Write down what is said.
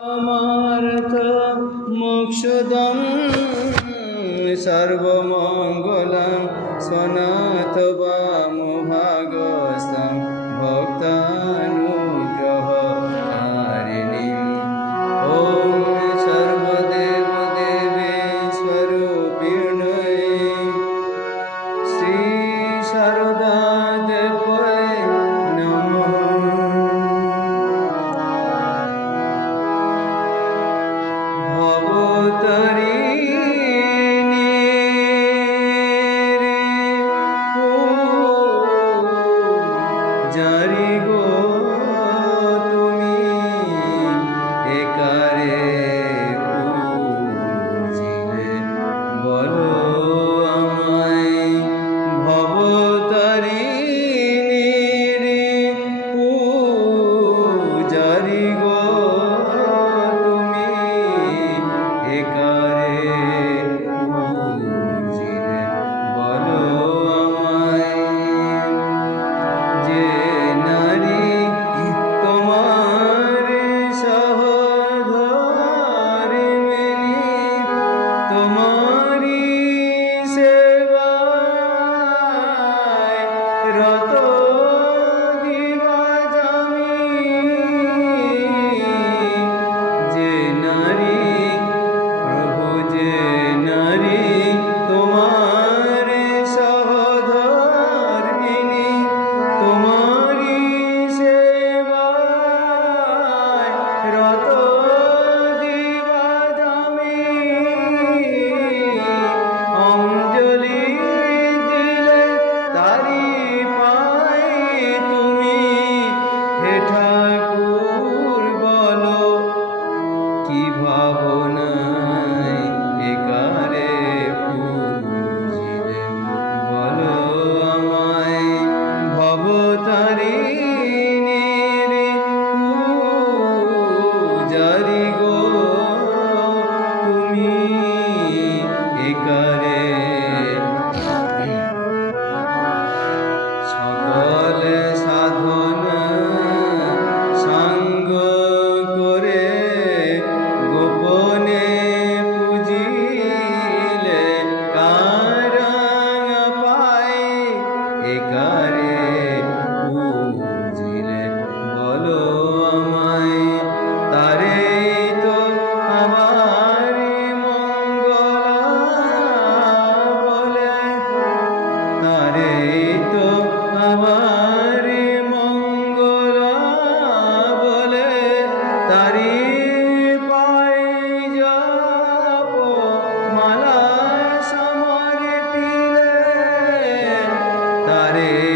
আমার্থ মোক্ষদম সর্বমঙ্গলম সনাতবাম জারি গো না de